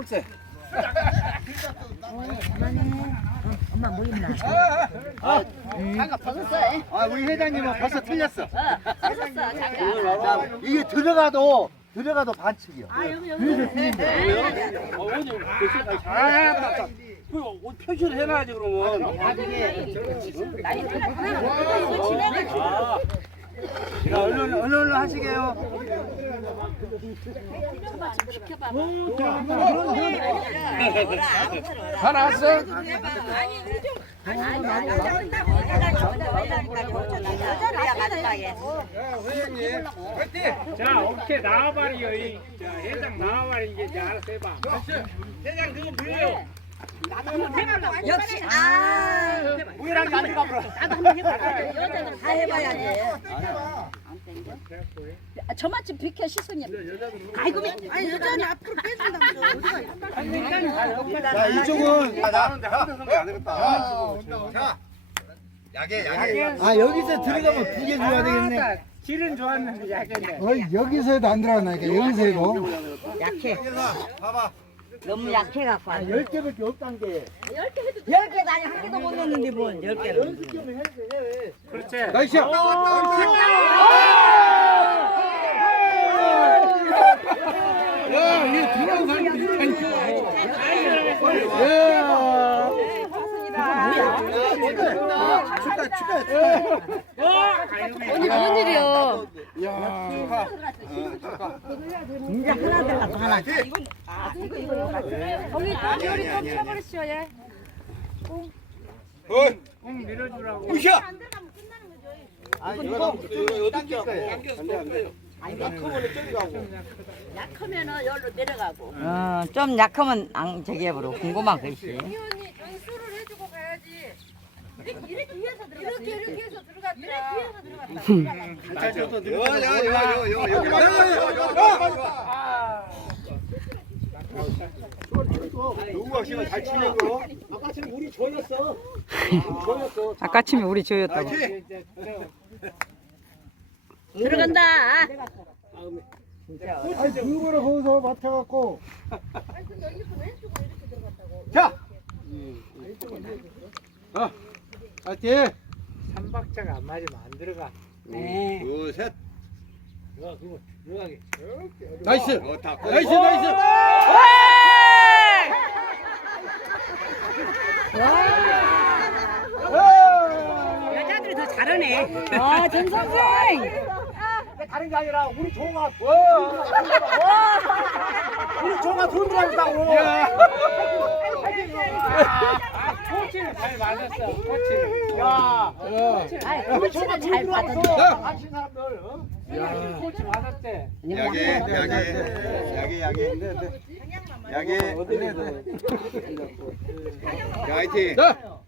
엄마 뭐 있나? 아, 잠깐 어, 어 아, 우리 회장님은 벌써 틀렸어. 틀렸어, 잠깐. 자, 이게 들어가도 들어가도 반칙이야. 아, 여기 여기. 네, 네. 네. 네. 어, 원이, 아, 아그 그러니까. 뭐 표시를 해놔야지 그러면. 아, 그럼, 아, 야, 얼른, 얼른, 하시게요. 다 나왔어? 자, 오케이, 나와버리요. 자, 회장 나와버린 게 알아서 해봐. 회장, 그거 불러요. 역시 아 우연한 감정으로 여자다 해봐야 돼. 저만치 비켜 시선이 아이고 아니 여자는 앞으로 빼준다 뭐. 아, 이쪽은 나는데 야아 아. 어? 어, 아, 어. 약에, 약에. 약에서... 아, 여기서 들어가면 예, 두개 줘야 아, 되겠네 질은 좋았는데 야 어, 여기서 도안 들어가나 이게 여기서 약해 봐봐 너무 약해 갖고 안개밖에 없단 게1개해니한개못 넣는데 뭔1개를 연습 좀해주세 그렇지 나이스 축하 축하 축하 언니 무슨 일이야 축하 아, 아, 아, 아, 하 하나 달라 또 하나 이거 이거 이거 우리 좀버리시오 예꽁꽁 밀어주라고 우셔 안 들어가면 끝 아이 약하면 쪼리가고 약하면 열로 내려가고 어좀 음. 음. 약하면 안 제기해버려 궁금한 것이 이언니 정수를 해주고 가야지 이렇게 해서 들어갔 이렇게 해서 들어갔다. 이렇게 해서 들어갔다. 이렇게 이렇게 해서 들어갔다. 이렇게 이렇게 해서 들어갔다. 이렇게 이렇게 해서 들어갔다. 이렇게 이렇게 해서 들어갔다. 이렇게 이렇게 해서 들어갔다. 이렇게 이렇게 해서 들어갔다. 이렇게 이렇게 해서 들어갔다. 이렇게 이렇게 해서 들어갔다. 이렇게 이렇게 해서 들어갔다. 이렇게 이렇게 해서 들어갔다. 이렇게 이렇게 해서 들어갔다. 이렇게 이렇게 해서 들어갔다. 이렇게 이렇게 해서 들어갔다. 이렇게 이렇게 해서 들어갔다. 이렇게 이렇게 해서 들어갔다. 이 들어간다. 네, 네. 아. 네. 아, 왜 이렇게, 왜 이렇게 자, 누를 거기서 맡아 갖고. 자. 아, 어. 어. 삼박자가 안 맞으면 안 들어가. 네. 둘, 둘 나이스. 나이스, 나이스. 여자들이 더 잘하네. 아, 전성생! 아, 다른 게 아니라 우리 종아 와 우리 종아 돈들어다고 야. 잘 맞았어. 코치. 야. 우리 종잘 받았어. 하신 사들 코치 맞았대. 야기, 야기, 야기, 야기, 야기, 야 야기,